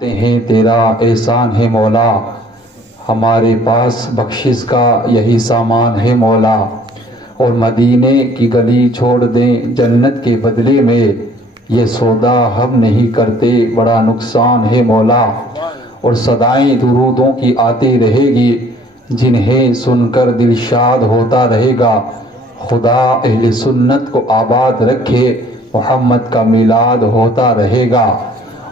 ہیں تیرا احسان ہے مولا، ہمارے پاس بخشش کا یہی سامان ہے مولا، اور مدینے کی گلی چھوڑ دیں جنت کے بدلے میں، یہ سودا ہم نہیں کرتے بڑا نقصان ہے مولا۔ اور صدائیں درودوں کی آتی رہے گی، جنہیں سن کر دل شاد ہوتا رہے گا، خدا اہل سنت کو آباد رکھے، محمد کا میلاد ہوتا رہے گا،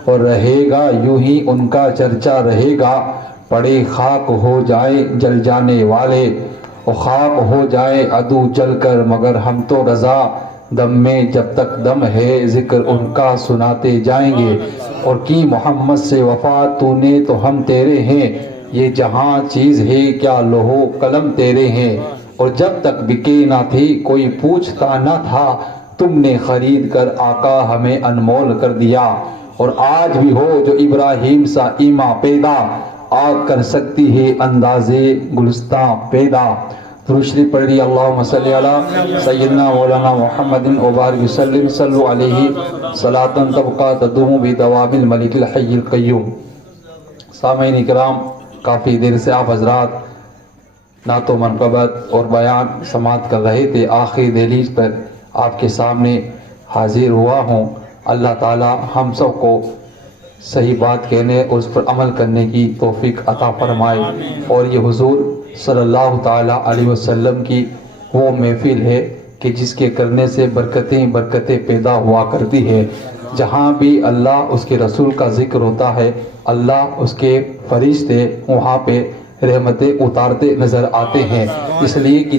اور رہے گا یوں ہی ان کا چرچا رہے گا۔ پڑے خاک ہو جائے جل جانے والے، اور خاک ہو جائے عدو جل کر، مگر ہم تو رضا دم میں جب تک دم ہے ذکر ان کا سناتے جائیں گے۔ اور کی محمد سے وفا تو نے تو ہم تیرے ہیں، یہ جہاں چیز ہے کیا لوح و قلم تیرے ہیں۔ اور جب تک بکے نہ تھی کوئی پوچھتا نہ تھا، تم نے خرید کر آقا ہمیں انمول کر دیا۔ اور آج بھی ہو جو ابراہیم سا ایماں پیدا، آگ کر سکتی ہے اندازے گلستاں پیدا۔ درود شریف پڑھ لیجیے، اللہم صلی علی سیدنا مولانا محمد وبارک وسلم، صلو علیہ صلاۃ تبقی تدوم بدوام الملک الحی القیوم۔ سامعین اکرام، کافی دیر سے آپ حضرات نعت و منقبت اور بیان سماعت کر رہے تھے، آخری دہلیز پر آپ کے سامنے حاضر ہوا ہوں۔ اللہ تعالی ہم سب کو صحیح بات کہنے اور اس پر عمل کرنے کی توفیق عطا فرمائے، اور یہ حضور صلی اللہ تعالی علیہ وسلم کی وہ محفل ہے کہ جس کے کرنے سے برکتیں پیدا ہوا کرتی ہے۔ جہاں بھی اللہ اس کے رسول کا ذکر ہوتا ہے، اللہ اس کے فرشتے وہاں پہ رحمتیں اتارتے نظر آتے ہیں، اس لیے کہ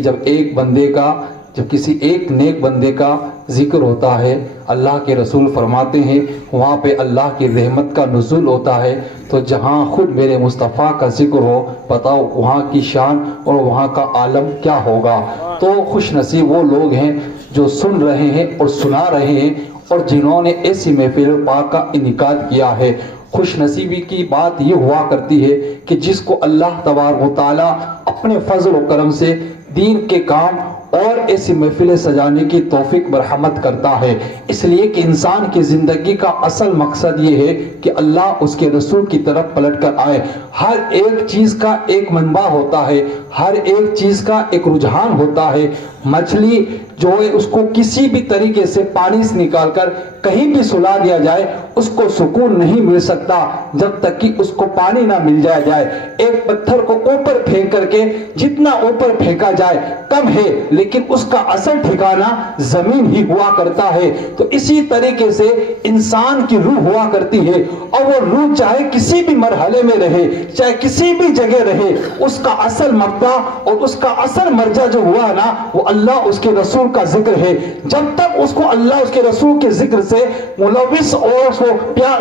جب کسی ایک نیک بندے کا ذکر ہوتا ہے، اللہ کے رسول فرماتے ہیں وہاں پہ اللہ کی رحمت کا نزول ہوتا ہے۔ تو جہاں خود میرے مصطفیٰ کا ذکر ہو، بتاؤ وہاں کی شان اور وہاں کا عالم کیا ہوگا۔ تو خوش نصیب وہ لوگ ہیں جو سن رہے ہیں اور سنا رہے ہیں، اور جنہوں نے ایسی محفل پاک کا انعقاد کیا ہے۔ خوش نصیبی کی بات یہ ہوا کرتی ہے کہ جس کو اللہ تبارک و تعالی اپنے فضل و کرم سے دین کے کام اور ایسی محفلیں سجانے کی توفیق مرحمت کرتا ہے۔ اس لیے کہ انسان کی زندگی کا اصل مقصد یہ ہے کہ اللہ اس کے رسول کی طرف پلٹ کر آئے۔ ہر ایک چیز کا ایک منبع ہوتا ہے، ہر ایک چیز کا ایک رجحان ہوتا ہے۔ مچھلی جو ہے اس کو کسی بھی طریقے سے پانی سے نکال کر کہیں بھی سلا دیا جائے، اس کو سکون نہیں مل سکتا جب تک کہ اس کو پانی نہ مل جائے۔ ایک پتھر کو اوپر پھینک کر کے جتنا اوپر پھینکا جائے کم ہے، لیکن اس کا اصل ٹھکانہ زمین ہی ہوا کرتا ہے۔ تو اسی طریقے سے انسان کی روح ہوا کرتی ہے، اور وہ روح چاہے کسی بھی مرحلے میں رہے، چاہے کسی بھی جگہ رہے، اس کا اصل مبدا اور اس کا اصل مرجع جو ہوا نا، وہ اللہ اس کے رسول کا ذکر ہے۔ جب تک اس کو اللہ اس کے رسول کے ذکر سے ملوث اور اس کو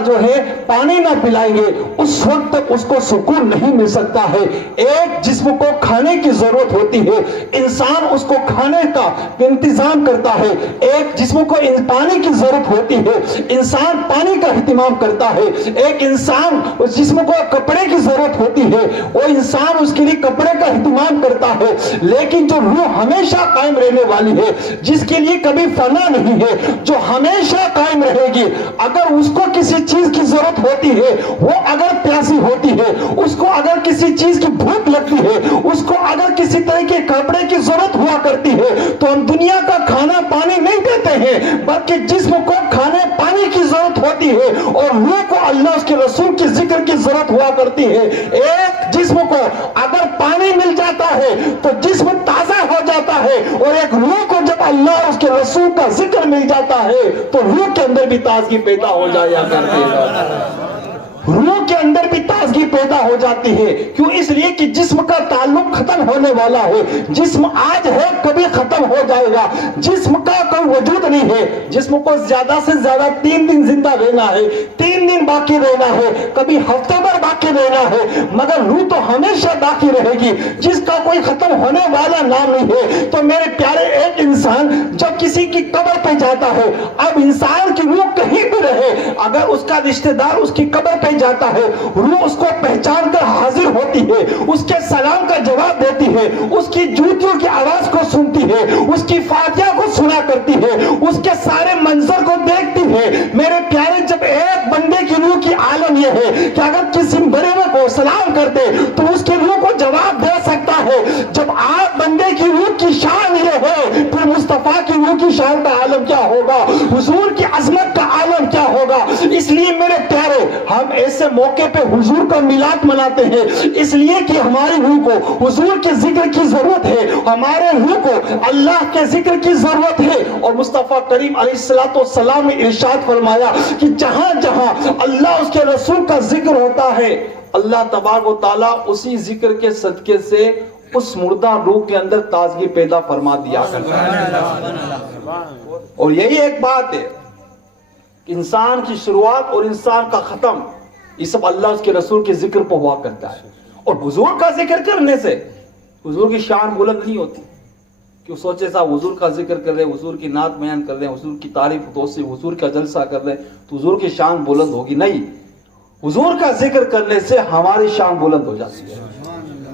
جو ہے پانی نہ پلائیں گے، اس وقت تک اس کو سکون نہیں مل سکتا ہے۔ ایک جسم کو کھانے کی ضرورت ہوتی ہے، انسان اس کو کھانے کا انتظام کرتا ہے۔ ایک جسم کو پانی کی ضرورت ہوتی ہے، انسان پانی کا اہتمام کرتا ہے۔ ایک انسان اس جسم کو کپڑے کی ضرورت ہوتی ہے، وہ انسان اس کے لیے کپڑے کا اہتمام کرتا ہے۔ لیکن جو روح ہمیشہ قائم رہنے والی ہے، جس کے لیے کبھی فنا نہیں ہے، جو ہمیشہ قائم رہے گی، اگر اس کو کسی چیز کی ضرورت ہوتی ہے، وہ اگر پیاسی ہوتی ہے، اس کو اگر کسی چیز کی بھوک لگتی ہے، اس کو اگر کسی طرح کے کپڑے کی ضرورت ہوا کرتی ہے، تو ہم دنیا کا کھانا پانی نہیں دیتے ہیں، بلکہ جسم کو کھانے پانی کی ضرورت ہوتی ہے، اور روح کو اللہ اس کے رسول کے ذکر کی ضرورت ہوا کرتی ہے۔ ایک جسم کو اگر پانی مل جاتا ہے تو جسم تازہ ہو جاتا ہے، اور ایک روح کو جب اللہ اس کے رسول کا ذکر مل جاتا ہے تو روح کے اندر بھی تازگی پیدا ہو جایا کرتی ہے۔ روح کے اندر بھی تازگی پیدا ہو جاتی ہے۔ کیوں؟ اس لیے کہ جسم کا تعلق ختم ہونے والا ہے۔ جسم آج ہے، کبھی ختم ہو جائے گا۔ جسم کا کوئی وجود نہیں ہے۔ جسم کو زیادہ سے زیادہ 3 دن زندہ رہنا ہے، 3 دن باقی رہنا ہے، کبھی ہفتہ بھر باقی رہنا ہے، مگر روح تو ہمیشہ باقی رہے گی، جس کا کوئی ختم ہونے والا نام نہیں ہے۔ تو میرے پیارے، ایک انسان جب کسی کی قبر پہ جاتا ہے، اب انسان کی روح کہیں بھی رہے، اگر اس کا رشتہ دار اس کی قبر پہ جاتا ہے، روح اس کو پہچان کر حاضر ہوتی ہے، اس کے سلام کا جواب دیتی ہے، اس کی جوتیوں کی آواز کو سنتی ہے، اس کی فاتحہ کو سنا کرتی ہے، اس کے سارے منظر کو دیکھتی ہے۔ میرے پیارے، جب ایک بندے کی روح کی عالم یہ ہے کہ اگر کسی بڑے کو سلام کر دے تو اس کی روح کو جواب دے سکتا ہے، جب آپ بندے کی روح کی شان یہ ہے، پھر مصطفیٰ کی روح کی شان کا عالم کیا ہوگا، حضور کی عظمت کا عالم کیا ہوگا۔ اس لیے میرے پیارے، ہم ایسے موقع پہ حضور کا میلاد مناتے ہیں، اس لیے کہ ہماری روح کو حضور کے ذکر کی ضرورت ہے، ہمارے روح کو اللہ کے ذکر کی ضرورت ہے۔ اور مصطفیٰ کریم علیہ السلام نے ارشاد فرمایا کہ جہاں جہاں اللہ اس کے رسول کا ذکر ہوتا ہے، اللہ تبارک و تعالیٰ اسی ذکر کے صدقے سے اس مردہ روح کے اندر تازگی پیدا فرما دیا کرتا ہے۔ اور یہی ایک بات ہے کہ انسان کی شروعات اور انسان کا ختم یہ سب اللہ اس کے رسول کے ذکر پہ ہوا کرتا ہے۔ اور حضور کا ذکر کرنے سے حضور کی شان بلند نہیں ہوتی کہ سوچے صاحب حضور کا ذکر کر رہے، حضور کی نعت بیان کر رہے، حضور کی تعریف توصیف، حضور کا جلسہ کر رہے تو حضور کی شان بلند ہوگی۔ نہیں، حضور کا ذکر کرنے سے ہماری شان بلند ہو جاتی ہے،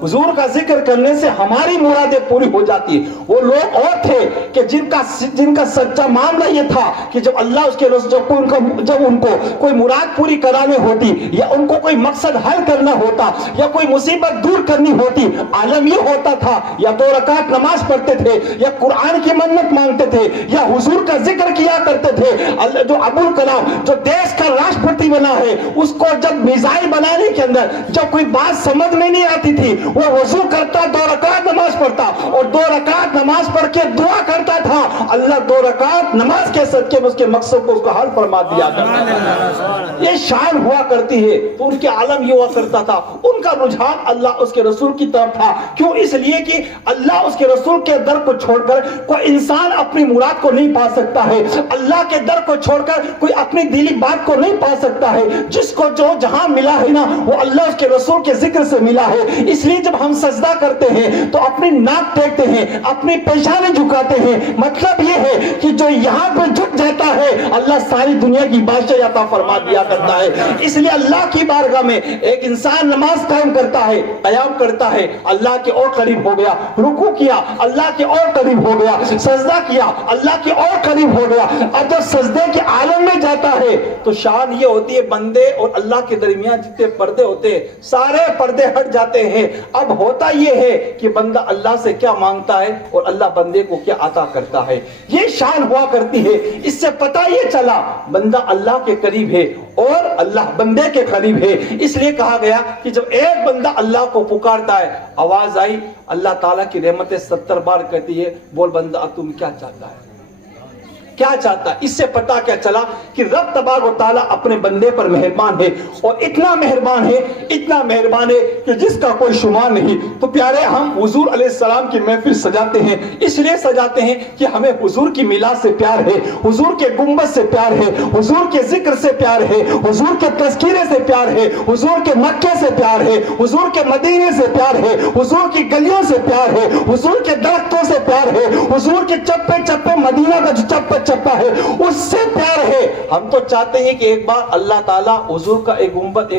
حضور کا ذکر کرنے سے ہماری مرادیں پوری ہو جاتی ہے۔ وہ لوگ اور تھے کہ جن کا سچا معاملہ یہ تھا کہ جب اللہ اس کے رسول جب ان کو کوئی مراد پوری کرانے ہوتی یا ان کو کوئی مقصد حل کرنا ہوتا یا کوئی مصیبت دور کرنی ہوتی، عالم یہ ہوتا تھا یا 2 رکعت نماز پڑھتے تھے یا قرآن کی منت مانگتے تھے یا حضور کا ذکر کیا کرتے تھے۔ جو ابوالکلام جو دیش کا راشٹرپتی بنا ہے، اس کو جب میزائل بنانے کے اندر جب کوئی بات سمجھ میں نہیں آتی تھی، وہ وضو کرتا، 2 رکعت نماز پڑھتا اور 2 رکعت نماز پڑھ کے دعا کرتا تھا، اللہ 2 رکعت نماز کے صدقے میں اس کے مقصد کو اس کو حل فرما دیا کرتا تھا۔ یہ شان ہوا کرتی ہے۔ تو ان کے عالم یہ ہوا کرتا تھا، ان کا رجحان اللہ اس کے رسول کی طرف تھا۔ کیوں؟ اس لیے کہ اللہ اس کے رسول کے در کو چھوڑ کر کوئی انسان اپنی مراد کو نہیں پا سکتا ہے، اللہ کے در کو چھوڑ کر کوئی اپنی دلی بات کو نہیں پا سکتا ہے۔ جس کو جو جہاں ملا ہے نا، وہ اللہ اس کے رسول کے ذکر سے ملا ہے۔ اس لیے جب ہم سجدہ کرتے ہیں تو اپنی ناک ٹیکتے ہیں، اپنی پیشانی جھکاتے ہیں، مطلب یہ ہے کہ جو یہاں پہ جھک جاتا ہے اللہ ساری دنیا کی بادشاہی عطا فرما دیا کرتا ہے۔ اس لیے اللہ کی بارگاہ میں ایک انسان نماز قائم کرتا ہے، قیام کرتا ہے، اللہ کے اور قریب ہو گیا، رکوع کیا اللہ کے اور قریب ہو گیا، سجدہ کیا اللہ کے اور قریب ہو گیا۔ اور جب سجدے کے عالم میں جاتا ہے تو شان یہ ہوتی ہے بندے اور اللہ کے درمیان جتنے پردے ہوتے ہیں سارے پردے ہٹ جاتے ہیں۔ اب ہوتا یہ ہے کہ بندہ اللہ سے کیا مانگتا ہے اور اللہ بندے کو کیا عطا کرتا ہے، یہ شان ہوا کرتی ہے۔ اس سے پتہ یہ چلا بندہ اللہ کے قریب ہے اور اللہ بندے کے قریب ہے۔ اس لیے کہا گیا کہ جب ایک بندہ اللہ کو پکارتا ہے، آواز آئی، اللہ تعالیٰ کی رحمتیں 70 بار کہتی ہے، بول بندہ تم کیا چاہتا ہے، کیا چاہتا ہے۔ اس سے پتا کیا چلا کہ رب تبارک و تعالیٰ اپنے بندے پر مہربان ہے، اور اتنا مہربان ہے، اتنا مہربان ہے کہ جس کا کوئی شمار نہیں۔ تو پیارے، ہم حضور علیہ السلام کی محفل سجاتے ہیں، اس لیے سجاتے ہیں کہ ہمیں حضور کی میلاد سے پیار ہے، حضور کے گنبد سے پیار ہے، حضور کے ذکر سے پیار ہے، حضور کے تذکیرے سے پیار ہے، حضور کے مکے سے پیار ہے، حضور کے مدینے سے پیار ہے، حضور کی گلیوں سے پیار ہے، حضور کے درختوں سے پیار ہے، حضور کے چپے چپے مدینہ کا جو چپا ہے اس سے پیار ہے۔ ہم تو چاہتے ہیں کہ ایک بار اللہ تعالیٰ حضور کا ایک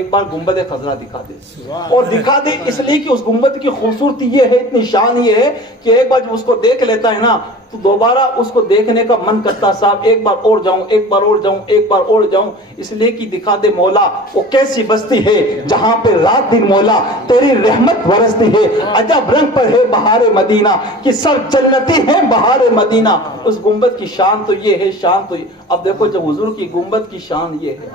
بار گنبد خضرا دکھا دے، اور دکھا دے اس لیے کہ اس گنبد کی خوبصورتی یہ ہے، اتنی شان یہ ہے کہ ایک بار جب اس کو دیکھ لیتا ہے نا تو دوبارہ اس کو دیکھنے کا من کرتا، صاحب ایک بار اور جاؤں، ایک بار اور جاؤں، ایک بار اور جاؤں۔ اس لیے کہ دکھا دے مولا وہ کیسی بستی ہے جہاں پہ رات دن مولا تیری رحمت برستی ہے، عجب رنگ پر ہے بہار مدینہ کہ سب جنتی ہے بہار مدینہ۔ اس گنبد کی شان تو یہ ہے، شان تو یہ۔ اب دیکھو جب حضور کی گنبد کی شان یہ ہے،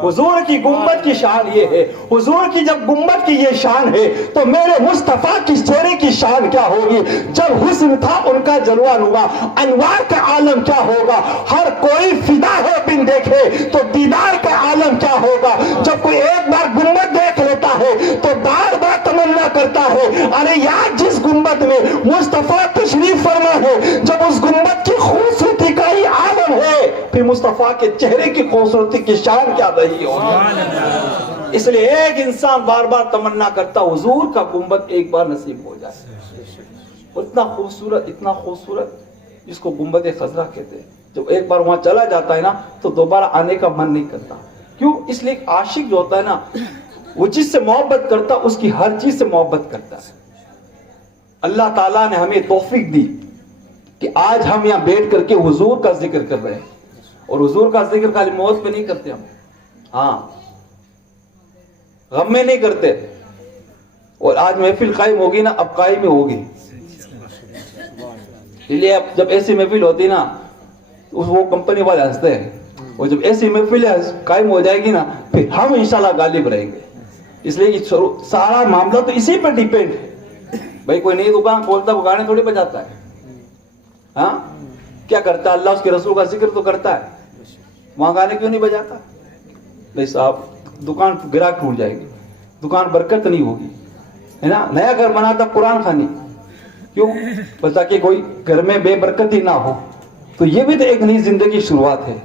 حضور کی گنبد کی شان یہ ہے، حضور کی جب گنبد کی یہ شان ہے تو میرے مصطفیٰ کی چہرے کی شان کیا ہوگی؟ جب حسن تھا ان کا جلوہ نما، انوار کا عالم کیا ہوگا؟ ہر کوئی فدا ہے بن دیکھے تو دیدار کا عالم کیا ہوگا؟ جب کوئی ایک بار گنبد دیکھ لیتا ہے تو بار بار تمنا کرتا ہے ارے یار جس گنبد میں مصطفیٰ تشریف فرما ہے، جب اس گنبد کی خوبصورتی کا ہی عالم ہے پھر مصطفیٰ کے چہرے کی خوبصورتی کی شان کیا رہی ہوگی۔ اس لیے ایک انسان بار بار تمنا کرتا حضور کا گنبد ایک بار نصیب ہو جائے۔ اتنا خوبصورت جس کو گنبد خضرا کہتے ہیں، جب ایک بار وہاں چلا جاتا ہے نا تو دوبارہ آنے کا من نہیں کرتا۔ کیوں؟ اس لیے عاشق جو ہوتا ہے نا وہ جس سے محبت کرتا اس کی ہر چیز سے محبت کرتا ہے. اللہ تعالیٰ نے ہمیں توفیق دی کہ آج ہم یہاں بیٹھ کر کے حضور کا ذکر کر رہے ہیں, اور حضور کا ذکر خالی موت پہ نہیں کرتے ہم, ہاں غم میں نہیں کرتے. اور آج محفل قائم ہوگی نا, اب قائم ہی ہوگی. اس لیے اب جب ایسی محفل ہوتی نا وہ کمپنی والے ہنستے ہیں, اور جب ایسی محفل قائم ہو جائے گی نا پھر ہم انشاءاللہ غالب رہیں گے. اس لیے کہ سارا معاملہ تو اسی پر ڈیپینڈ ہے. بھائی کوئی نئی دکان کھولتا وہ گانے تھوڑی بجاتا ہے, ہاں کیا کرتا ہے؟ اللہ اس کے رسول کا ذکر تو کرتا ہے, وہاں گانے کیوں نہیں بجاتا؟ بھائی صاحب دکان گراہک ٹوٹ جائے گی, دکان برکت نہیں ہوگی, ہے نا. نیا گھر بناتا قرآن خوانی کیوں؟ تاکہ کوئی گھر میں بے برکتی نہ ہو. تو یہ بھی تو ایک نئی زندگی کی شروعات ہے,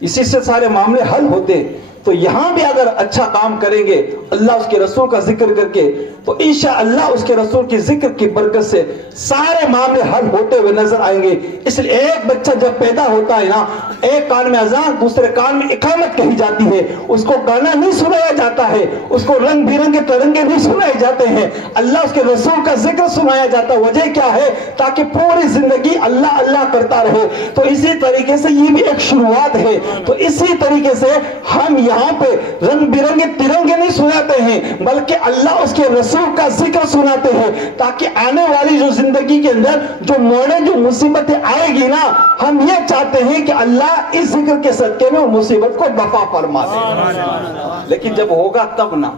اسی سے سارے معاملے حل ہوتے. تو یہاں بھی اگر اچھا کام کریں گے اللہ اس کے رسول کا ذکر کر کے تو انشاءاللہ اس کے رسول کی ذکر کی برکت سے سارے معاملے حل ہوتے ہوئے نظر آئیں گے. اس لیے ایک بچہ جب پیدا ہوتا ہے نا, ایک کان میں اذان دوسرے کان میں اقامت کہی جاتی ہے, اس کو گانا نہیں سنایا جاتا ہے, اس کو رنگ برنگے ترنگے نہیں سنائے جاتے ہیں, اللہ اس کے رسول کا ذکر سنایا جاتا ہے. وجہ کیا ہے؟ تاکہ پوری زندگی اللہ اللہ کرتا رہے. تو اسی طریقے سے یہ بھی ایک شروعات ہے. تو اسی طریقے سے ہم یہاں پہ رنگ برنگے ترنگے نہیں سناتے ہیں بلکہ اللہ اس کے رسول کا ذکر سناتے ہیں, تاکہ آنے والی جو زندگی کے اندر جو موڑیں جو مصیبتیں آئے گی نا, ہم یہ چاہتے ہیں کہ اللہ اس ذکر کے صدقے میں مصیبت کو دفع فرما دے. لیکن جب ہوگا تب نا,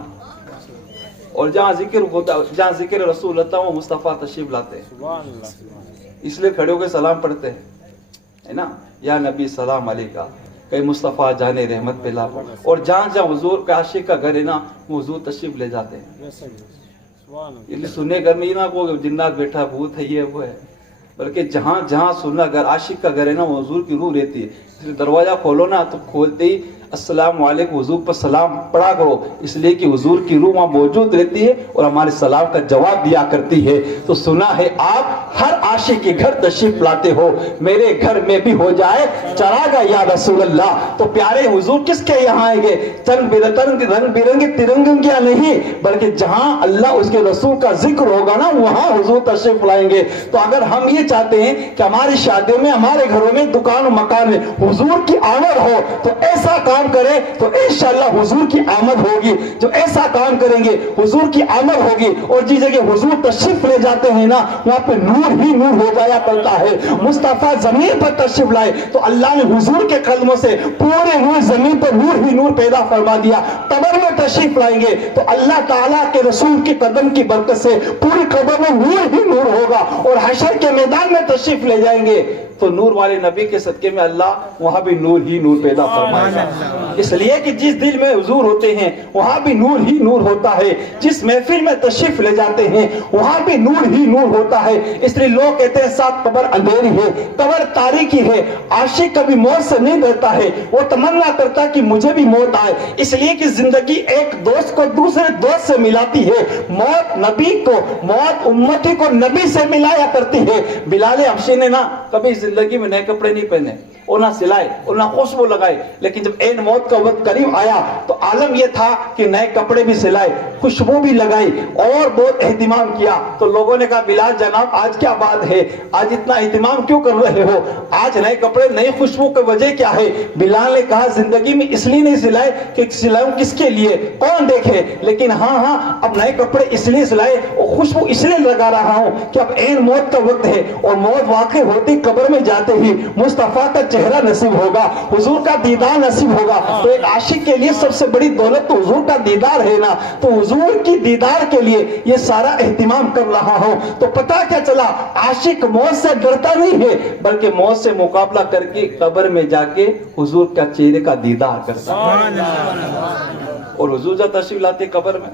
اور جہاں ذکر ہوتا جہاں ذکر رسول ہوتا وہ مصطفیٰ تشریف لاتے ہیں. اس لیے کھڑے ہو کے سلام پڑھتے ہیں, ہے نا, یا نبی سلام علیکہ, کئی مصطفیٰ جانے رحمت پہ لاپا. اور جہاں جہاں حضور کا عاشق کا گھر ہے نا وہ حضور تشریف لے جاتے ہیں. یہ سننے گھر میں ہی نہ کوئی جنات بیٹھا بھوت ہے یہ وہ ہے, بلکہ جہاں جہاں سننا گھر عاشق کا گھر ہے نا وہ حضور کی روح رہتی ہے. اس لیے دروازہ کھولو نا تو کھولتے ہی السلام علیکم حضور پر سلام پڑھا کرو, اس لیے کہ حضور کی روح وہاں موجود رہتی ہے اور ہمارے سلام کا جواب دیا کرتی ہے. تو سنا ہے آپ ہر عاشق کے گھر تشریف لاتے ہو, میرے گھر میں بھی ہو جائے چراغا یا رسول اللہ. تو پیارے حضور کس کے یہاں آئیں گے؟ رنگ برنگے ترنگیاں نہیں, بلکہ جہاں اللہ اس کے رسول کا ذکر ہوگا نا وہاں حضور تشریف لائیں گے. تو اگر ہم یہ چاہتے ہیں کہ ہماری شادیوں میں ہمارے گھروں میں دکان و مکان میں حضور کی آمد ہو تو ایسا کام کریں تو انشاءاللہ حضور کی آمد ہوگی. جو ایسا کام کریں گے حضور کی آمد ہوگی. اور جس جگہ حضور تشریف لے جاتے ہیں نا وہاں پہ نور ہی نور ہو جایا کرتا ہے. مصطفیٰ زمین پر تشریف لائے تو اللہ نے حضور کے قدموں سے پورے نور زمین پر نور ہی نور پیدا فرما دیا. قبر میں تشریف لائیں گے تو اللہ تعالیٰ کے رسول کے قدم کی برکت سے پوری قبر میں نور ہی نور ہوگا. اور حشر کے میدان میں تشریف لے جائیں گے تو نور والے نبی کے صدقے میں اللہ وہاں بھی نور ہی نور پیدا فرمائے گا. اس لیے کہ جس دل میں حضور ہوتے ہیں وہاں بھی نور ہی نور ہوتا ہے, جس محفل میں تشریف لے جاتے ہیں وہاں بھی نور ہی نور ہوتا ہے. اس لیے لوگ کہتے ہیں صاحب قبر اندھیری ہے, قبر تاریکی ہے. عاشق کبھی موت سے نہیں ڈرتا ہے, وہ تمنا کرتا کہ مجھے بھی موت آئے. اس لیے کہ زندگی ایک دوست کو دوسرے دوست سے ملاتی ہے, موت نبی کو موت امتی کو نبی سے ملایا کرتی ہے. بلال حبشی نے نا کبھی زندگی میں نئے کپڑے نہیں پہنے اور نہ سلائے اور نہ خوشبو لگائے, لیکن جب این موت کا وقت قریب آیا تو عالم یہ تھا کہ نئے کپڑے بھی سلائے, خوشبو بھی لگائی اور بہت اہتمام کیا. تو لوگوں نے کہا بلال جناب آج کیا بات ہے, آج اتنا اہتمام کیوں کر رہے ہو, آج نئے کپڑے نئی خوشبو کی وجہ کیا ہے؟ بلال نے کہا زندگی میں اس لیے نہیں سلائے کہ سلاؤں کس کے لیے, کون دیکھے, لیکن ہاں اب نئے کپڑے اس لیے سلائے اور خوشبو اس لیے لگا رہا ہوں کہ اب این موت کا وقت ہے اور موت واقع ہوتی قبر میں جاتے ہی مصطفیٰ کا چہرہ نصیب ہوگا, حضور کا دیدار نصیب ہوگا. تو ایک عاشق کے لیے سب سے بڑی دولت تو حضور کا دیدار ہے نا, تو حضور کی دیدار کے لیے یہ سارا اہتمام کر رہا ہوں. تو پتہ کیا چلا, عاشق موت سے ڈرتا نہیں ہے بلکہ موت سے مقابلہ کر کے قبر میں جا کے حضور کا چہرے کا دیدار کرتا ہے. اور حضور جب تشریف لاتے قبر میں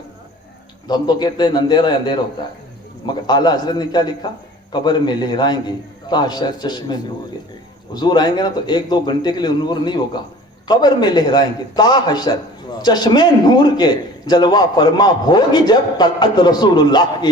تو ہم تو کہتے ہیں اندھیرا اندھیرا ہوتا ہے, مگر اعلیٰ حضرت نے کیا لکھا, قبر میں لہرائیں گے تا حشر چشمے نور کے. حضور آئیں گے نا تو 1-2 گھنٹے کے لیے نور نہیں ہوگا, قبر میں لہرائیں گے تا حشر چشمے نور کے. جلوہ فرما ہوگی جب طلعت رسول اللہ کی.